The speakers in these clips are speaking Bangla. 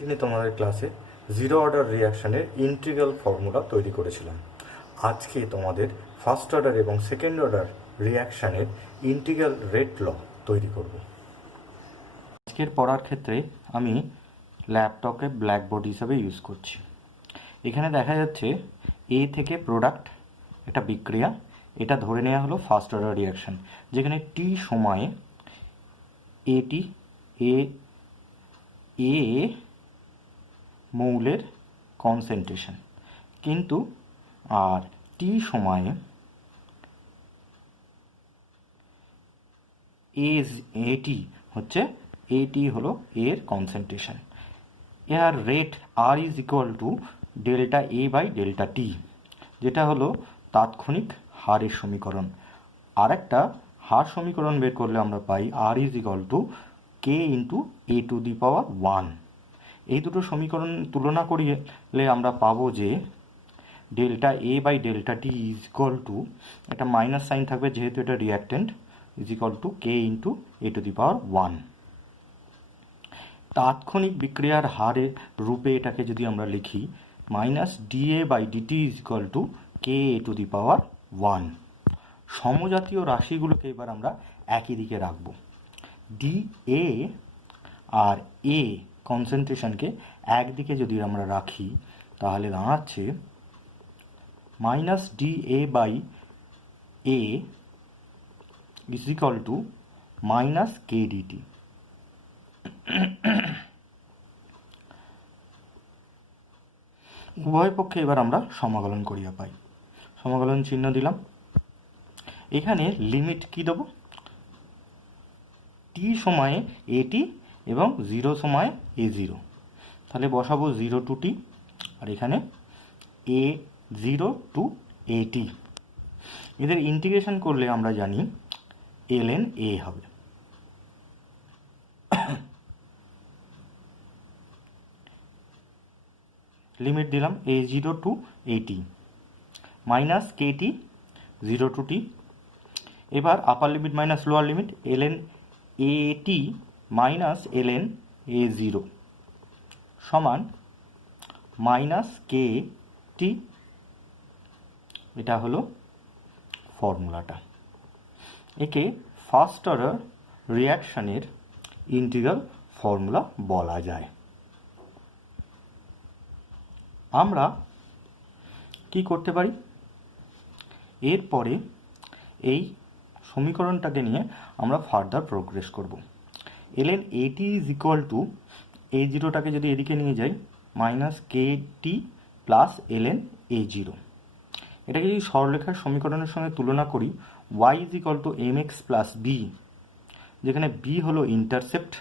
দিনে তোমাদের ক্লাসে জিরো অর্ডার রিয়াকশানের ইন্টিগ্রাল ফর্মুলা তৈরি করেছিলাম। আজকে তোমাদের ফার্স্ট অর্ডার এবং সেকেন্ড অর্ডার রিয়াকশানের ইন্টিগ্রাল রেট ল তৈরি করব। আজকের পড়ার ক্ষেত্রে আমি ল্যাপটপে ব্ল্যাকবোর্ড হিসাবে ইউজ করছি। এখানে দেখা যাচ্ছে এ থেকে প্রোডাক্ট একটা বিক্রিয়া, এটা ধরে নেওয়া হলো ফার্স্ট অর্ডার রিয়াকশান, যেখানে টি সময়ে এটি এ মৌলের কনসেন্ট্রেশন, কিন্তু আর টি সময়ে এটি হচ্ছে এটি হলো এর কনসেন্ট্রেশন। এর rate R is equal to delta A by delta T, যেটা হলো তাৎক্ষণিক হারের সমীকরণ। আর একটা হার সমীকরণ বের করলে আমরা পাই R is equal to K into A to the power 1। এই দুটো সমীকরণ তুলনা করলে আমরা পাবো যে delta A by delta T is equal to, একটা মাইনাস সাইন থাকবে যেহেতু এটা reactant, is equal to K into A to the power 1। তাৎক্ষণিক বিক্রিয়ার হারের রূপে এটাকে যদি আমরা লিখি minus DA by DT is equal to K A to the power 1। সমজাতীয় রাশিগুলোকে এবার আমরা একই দিকে রাখবো। ডি এ আর এ কনসেন্ট্রেশনকে একদিকে যদি আমরা রাখি তাহলে দাঁড়াচ্ছে minus D A by A is equal to minus k d t. উভয় পক্ষে এবার আমরা সমাকলন করিয়া পাই। সমাকলন চিহ্ন দিলাম। এখানে লিমিট কি দেব? টি সময়ে এটি এবং 0 সময়ে এ 0, তাহলে বসাবো 0 টু টি, আর এখানে এ 0 টু এ টি। এদের ইন্টিগ্রেশন করলে আমরা জানি ln a হবে। লিমিট দিলাম এ 0 two A T minus k T 0 to টি। এবার আপার limit minus lower limit ln এ টি মাইনাস ln এ 0 সমান মাইনাস কে টি। এটা হলো ফর্মুলাটা। একে ফার্স্ট অর্ডার রিয়াকশানের ইন্টিগ্রাল ফর্মুলা বলা যায়। আমরা কি করতে পারি? এরপরে এই সমীকরণটাকে নিয়ে আমরা ফার্দার প্রোগ্রেস করব। ln A t is equal to A জিরোটাকে যদি এদিকে নিয়ে যাই minus k t plus ln A zero. এটাকে যদি সরলরেখার সমীকরণের সঙ্গে তুলনা করি y is equal to m x plus b, যেখানে বি হলো intercept,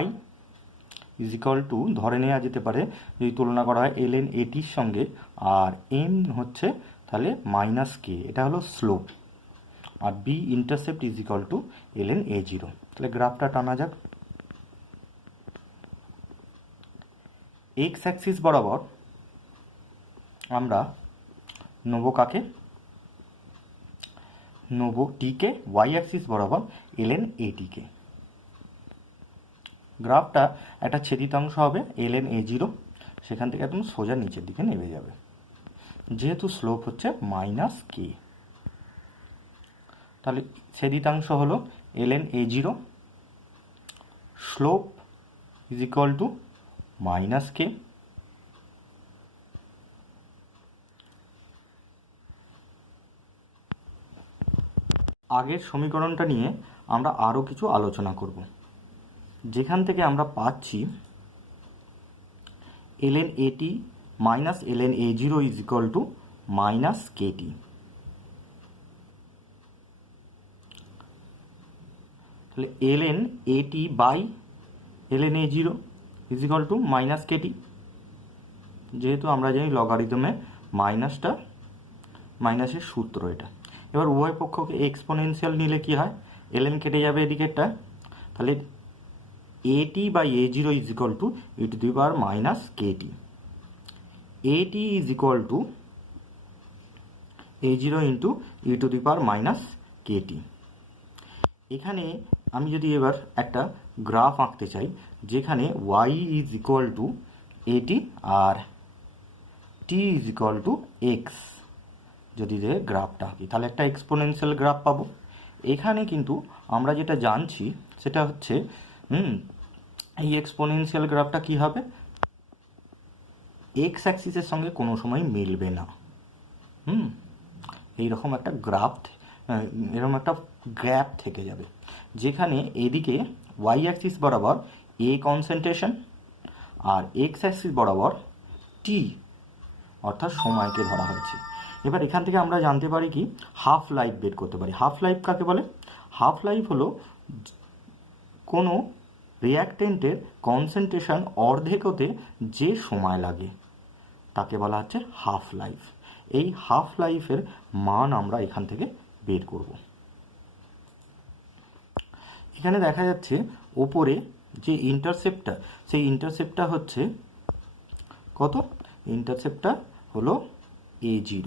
y is equal to ধরে নেওয়া যেতে পারে যদি তুলনা করা হয় ln এটির সঙ্গে, আর m হচ্ছে তাহলে মাইনাস কে, এটা হলো স্লোপ, আর b intercept is equal to ln A zero. তাহলে গ্রাফটা টানা যাক। এক্স অ্যাক্সিস বরাবর আমরা নেব কাকে? নেব টিকে, ওয়াই অ্যাক্সিস বরাবর ln এটিকে। গ্রাফটা একটা ছেদিতাংশ হবে ln এ জিরো, সেখান থেকে একদম সোজা নিচের দিকে নেমে যাবে, যেহেতু স্লোপ হচ্ছে মাইনাস কে। তাহলে ছেদিতাংশ হলো ln A zero, slope is equal to minus K. আগের সমীকরণটা নিয়ে আমরা আরও কিছু আলোচনা করব, যেখান থেকে আমরা পাচ্ছি ln A t minus ln A zero is equal to minus k t. তাহলে ln A t by ln A zero is equal to minus k t, যেহেতু আমরা জানি লগারিদমে মাইনাসটা মাইনাসের সূত্র এটা। এবার উভয় পক্ষকে এক্সপোনেনশিয়াল নিলে কি হয়? ln কেটে যাবে এদিকেরটা, তাহলে At by A zero is equal to E to the power minus KT. At is equal to A zero into E to the power minus KT. এখানে আমি যদি এবার একটা গ্রাফ আঁকতে চাই যেখানে y ইজ ইকুয়াল টু এটি আর t is equal two x, যদি গ্রাফটা আঁকি তাহলে একটা এক্সপোনেনশিয়াল গ্রাফ পাবো। এখানে কিন্তু আমরা যেটা জানছি সেটা হচ্ছে এই এক্সপোনেনশিয়াল গ্রাফটা কি হবে, এক্স অ্যাক্সিসের সঙ্গে কোনো সময় মিলবে না। এইরকম একটা গ্রাফ, এরকম একটা গ্যাপ থেকে যাবে যেখানে এদিকে ওয়াই অ্যাক্সিস বরাবর এ কনসেন্ট্রেশন আর এক্স অ্যাক্সিস বরাবর টি অর্থাৎ সময়কে ধরা হয়েছে। এবার এখান থেকে আমরা জানতে পারি কি, হাফ লাইফ বের করতে পারি। হাফ লাইফ কাকে বলে? হাফ লাইফ হলো কোনো রিঅ্যাক্টেন্টের কনসেন্ট্রেশন অর্ধেক হতে যে সময় লাগে তাকে বলা হচ্ছে হাফ লাইফ। এই হাফ লাইফের মান আমরা এখান থেকে বের করব। এখানে দেখা যাচ্ছে ওপরে যে ইন্টারসেপ্টটা, সেই ইন্টারসেপ্টটা হচ্ছে কত? ইন্টারসেপ্টটা হলো a0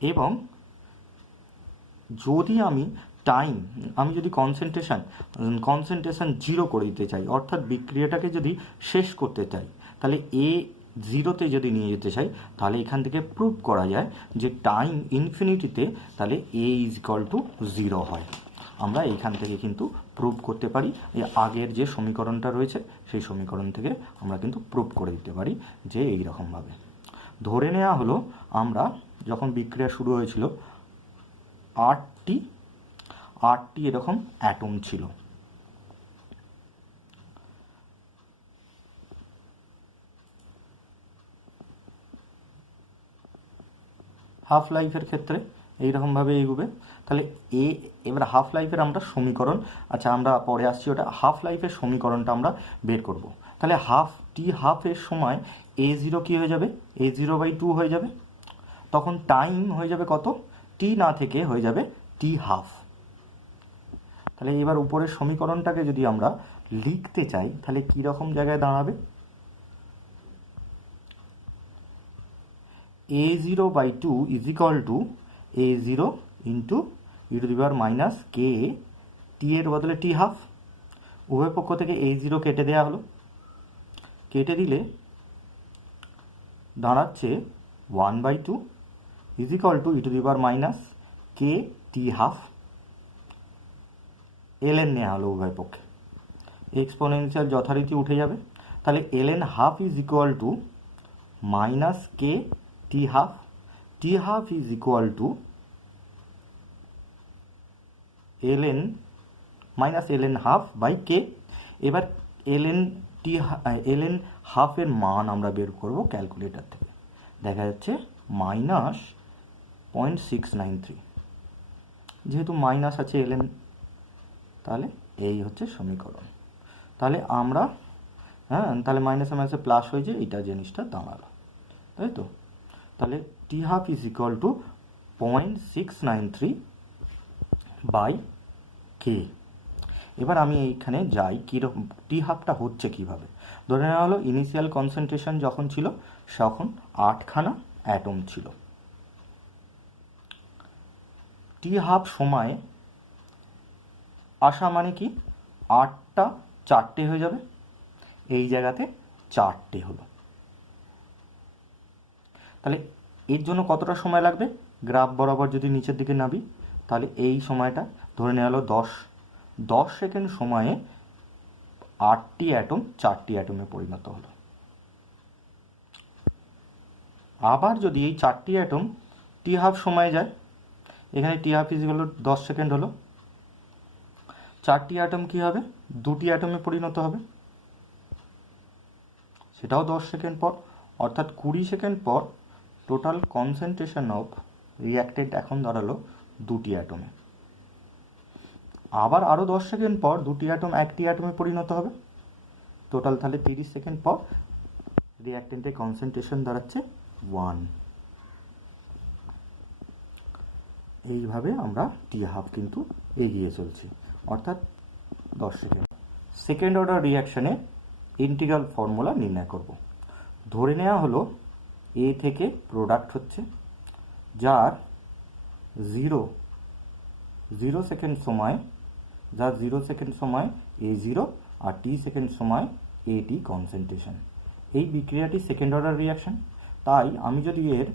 এবং যদি আমি যদি কনসেন্ট্রেশন 0 করে দিতে চাই, অর্থাৎ বিক্রিয়াটাকে যদি শেষ করতে চাই, তাহলে a0-তে যদি নিয়ে যেতে চাই তাহলে এখান থেকে প্রুভ করা যায় যে টাইম ইনফিনিটিতে তাহলে a ইজ ইকুয়াল টু 0 হয়। আমরা এইখান থেকে কিন্তু প্রুভ করতে পারি, এই আগের যে সমীকরণটা রয়েছে সেই সমীকরণ থেকে আমরা কিন্তু প্রুভ করে দিতে পারি যে এই রকমভাবে ধরে নেওয়া হলো আমরা যখন বিক্রিয়া শুরু হয়েছিল 8টি এরকম অ্যাটম ছিল। হাফ লাইফের ক্ষেত্রে এইরকমভাবে এগোবে। তাহলে এবার হাফ লাইফের আমরা সমীকরণ, আচ্ছা আমরা পরে আসছি ওটা, হাফ লাইফের সমীকরণটা আমরা বের করব। তাহলে হাফের সময় a0 কী হয়ে যাবে? a0/2 হয়ে যাবে। তখন টাইম হয়ে যাবে কত? t না থেকে হয়ে যাবে t হাফ। তাহলে এবার উপরের সমীকরণটাকে যদি আমরা লিখতে চাই তাহলে কীরকম জায়গায় দাঁড়াবে? a0/2 is equal two a0 into e⁻k, টি এর বদলে টি হাফ। উভয় পক্ষ থেকে a0 কেটে দেওয়া হলো, কেটে দিলে দাঁড়াচ্ছে 1/2 is equal two e⁻k T half. ln নেওয়া হলো উভয় পক্ষে, এক্সপোনেনশিয়াল যথারীতি উঠে যাবে। তাহলে ln half is equal to -k T half, T half is equal to ln half by K. এবার ln হাফের মান আমরা বের করব ক্যালকুলেটর থেকে, দেখা যাচ্ছে -0.693। যেহেতু মাইনাস আছে ln, তাহলে এই হচ্ছে সমীকরণ। তাহলে আমরা তাহলে মাইনাসে মাইনাসে প্লাস হয়ে যায়, এইটা জিনিসটা দাঁড়ালো, তাই তো? তাহলে T half is equal to 0.693 by K. এবার আমি এইখানে যাই কীরকম টি হাফটা হচ্ছে কীভাবে। ধরে নেওয়া হলো ইনিশিয়াল কনসেন্ট্রেশন যখন ছিল তখন 8খানা অ্যাটম ছিল। টি হাফ সময়ে আসা মানে কি, 8টা 4টে হয়ে যাবে, এই জায়গাতে 4টে হলো। তাহলে এর জন্য কতটা সময় লাগবে? গ্রাফ বরাবর যদি নিচের দিকে নামি তাহলে এই সময়টা ধরে নেওয়া হলো 10 সেকেন্ড সময়ে 8টি অ্যাটম 4টি অ্যাটমে পরিণত হলো। আবার যদি এই 4টি অ্যাটম টি হাফ সময়ে যায়, এখানে T half is equal to 10 second হলো, 4টি অ্যাটম কী হবে? 2টি অ্যাটমে পরিণত হবে, সেটাও 10 সেকেন্ড পর, অর্থাৎ 20 সেকেন্ড পর টোটাল কনসেন্ট্রেশন অফ রিঅ্যাক্টেন্ট এখন দাঁড়ালো 2টি অ্যাটমে। আবার আরও 10 সেকেন্ড পর 2টি অ্যাটম 1টি অ্যাটমে পরিণত হবে, টোটাল তাহলে 30 সেকেন্ড পর রিঅ্যাক্টেন্টের কনসেন্ট্রেশন দাঁড়াচ্ছে 1। এইভাবে আমরা টি হাফ কিন্তু এগিয়ে চলছি, অর্থাৎ 10 সেকেন্ড। সেকেন্ড অর্ডার রিঅ্যাকশানে ইন্টিগ্রাল ফর্মুলা নির্ণয় করব। ধরে নেওয়া হলো এ থেকে প্রোডাক্ট হচ্ছে, যার 0 সেকেন্ড সময় যা 0 সেকেন্ড সময় A0 আর t সেকেন্ড সময় AT কনসেন্ট্রেশন। এই বিক্রিয়াটি সেকেন্ড অর্ডার রিয়াকশন। তাই আমি যদি এর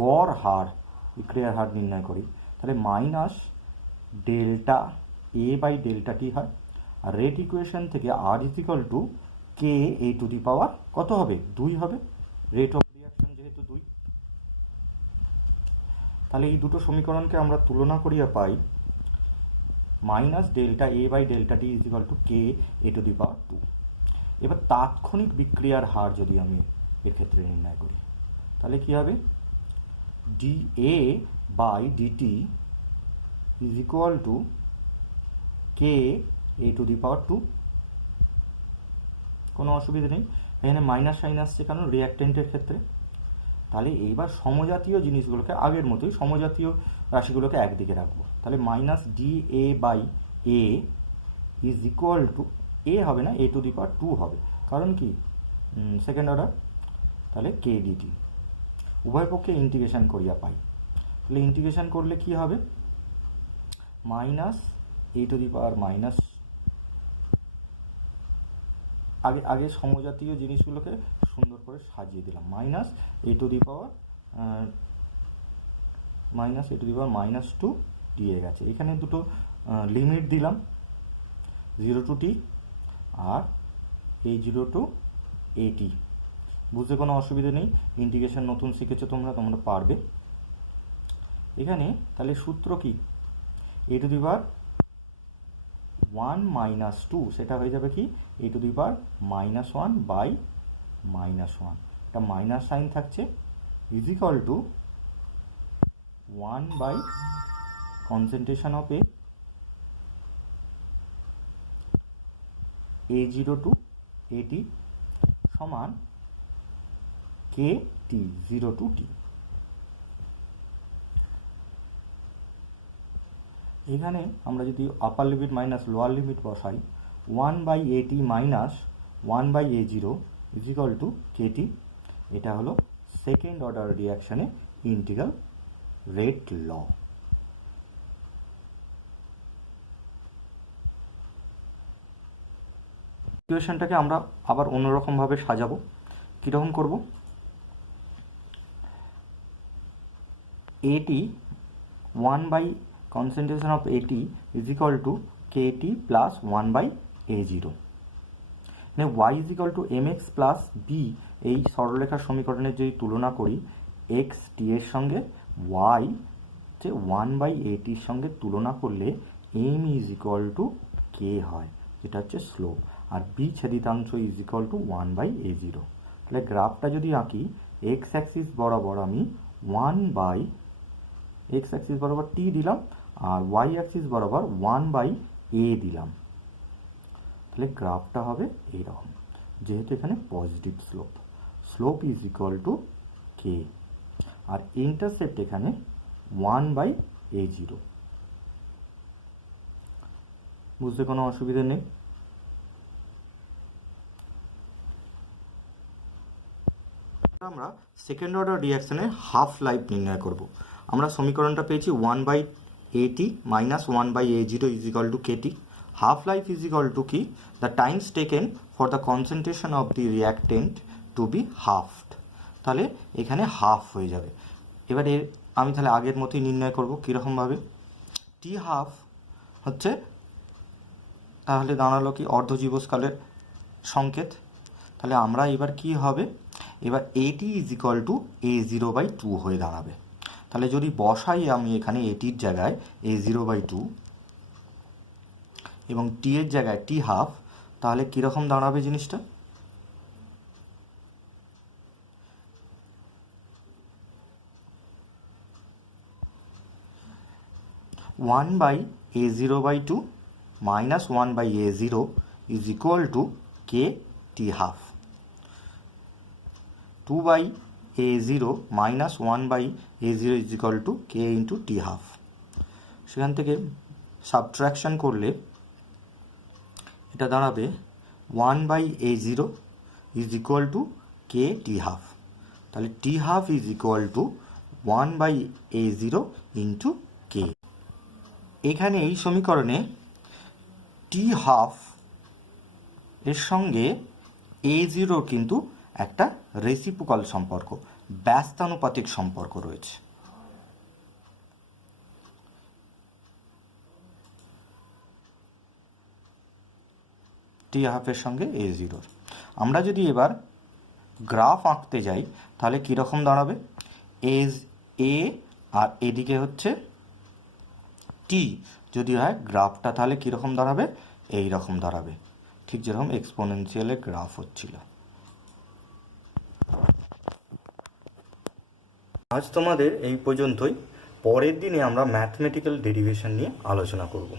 গড় হার, বিক্রিয়ার হার নির্ণয় করি, তাহলে minus delta A by delta T হয়। আর রেট ইকুয়েশন থেকে R is equal to K A to the power কত হবে? 2 হবে। রেট অফ রিয়াকশন যেহেতু 2, তাহলে এই দুটো সমীকরণকে আমরা তুলনা করিয়া পাই minus delta A by delta T is equal to K A to the power 2। এবার তাৎক্ষণিক বিক্রিয়ার হার যদি আমি এক্ষেত্রে নির্ণয় করি, তাহলে কি হবে? D A by DT is equal to K A to the power 2। কোনো অসুবিধা নেই, এখানে মাইনাস সাইন আসছে কারণ রিয়াক্টেন্টের ক্ষেত্রে। তাহলে এইবার সমজাতীয় জিনিসগুলোকে আগের মতোই সমজাতীয় রাশিগুলোকে একদিকে রাখবো। তাহলে minus D A by A is equal to, A হবে না, এ টু দি পাওয়ার 2 হবে, কারণ কি সেকেন্ড অর্ডার। তাহলে কে ডিটি উভয় পক্ষে ইন্টিগ্রেশন করিয়া পাই। তাহলে ইন্টিগ্রেশন করলে কি হবে? Minus A to the power minus, আগে সমজাতীয় জিনিসগুলোকে সুন্দর করে সাজিয়ে দিলাম, minus A to the power -2 দিয়ে গেছে। এখানে দুটো লিমিট দিলাম, 0 টু টি আর A0 টু AT। বুঝতে কোনো অসুবিধা নেই, ইন্টিগ্রেশন নতুন শিখেছো তোমরা পারবে। এখানে তাহলে সূত্র কি? এ টু দি পাওয়ার 1 - 2, সেটা হয়ে যাবে কি এ টু দি পাওয়ার -1 বাই -1, এটা মাইনাস সাইন থাকছে, is equal to 1 by concentration of A0 to AT সমান কে টি 0 টু টি। এখানে আমরা যদি upper limit minus lower limit বসাই, 1 by AT minus 1 by A0 is equal to KT। এটা হলো সেকেন্ড অর্ডার রিয়াকশানে ইন্টিগ্রাল রেট ল। ইকুয়েশনটাকে আমরা আবার অন্যরকমভাবে সাজাবো। কীরকম করব? AT 1 by concentration of AT is equal to KT plus 1 by A0। y is equal to mx plus b, এই সরলরেখার সমীকরণের যদি তুলনা করি x t এর সঙ্গে y যে 1 by AT এর সঙ্গে তুলনা করলে m is equal to k হয়, যেটা হচ্ছে স্লোপ, আর b ছেদিতাংশ is equal to 1 by A0। তাহলে গ্রাফটা যদি আঁকি, x অ্যাক্সিস বরাবর আমি 1 by x অ্যাক্সিস বরাবর t দিলাম আর y অ্যাক্সিস বরাবর 1 বাই a দিলাম, তাহলে গ্রাফটা হবে এইরকম। যেহেতু এখানে positive slope is equal to k, আর ইন্টারসেপ্ট এখানে 1 বাই A0। বুঝতে কোনো অসুবিধা নেই। আমরা সেকেন্ড অর্ডার রিয়াকশনের হাফ লাইফ নির্ণয় করব। আমরা সমীকরণটা পেয়েছি 1 by AT minus 1 by A0 is equal to KT. Half life is equal to কি? The times taken for the concentration of the reactant to be halved. তাহলে এখানে হাফ হয়ে যাবে। এবারে আমি তাহলে আগের মতোই নির্ণয় করব। কীরকমভাবে? টি হাফ হচ্ছে তাহলে দাঁড়ালো কি অর্ধজীবৎকালের সংকেত। তাহলে আমরা এবার কি হবে? এবার AT is equal to A0 by 2 হয়ে দাঁড়াবে। তাহলে যদি বসাই আমি এখানে এটির জায়গায় A0 বাই 2 এবং টি এর জায়গায় টি হাফ, তাহলে কীরকম দাঁড়াবে জিনিসটা? One by A0 by 2 minus 1 by A0 is equal to K T half. 2 by A0 minus 1 by A0 is equal to K into T half. সেখান থেকে সাবট্রাকশন করলে এটা দাঁড়াবে 1 by A0 is equal to K T half. তাহলে T half is equal to 1 by A0 into K. এখানে এই সমীকরণে টি হাফ এর সঙ্গে A0 কিন্তু একটা রেসিপ্রোকাল সম্পর্ক, ব্যস্তানুপাতিক সম্পর্ক রয়েছে। টি হাফের সঙ্গে A0। আমরা যদি এবার গ্রাফ আঁকতে যাই তাহলে কীরকম দাঁড়াবে? এ আর এদিকে হচ্ছে টি যদি হয় গ্রাফটা তাহলে কীরকম দাঁড়াবে? এই রকম দাঁড়াবে, ঠিক যেরকম এক্সপোনেনশিয়ালের গ্রাফ হচ্ছিল। আজ তোমাদের এই পর্যন্তই। পরের দিনে আমরা ম্যাথমেটিক্যাল ডেরিভেশন নিয়ে আলোচনা করব।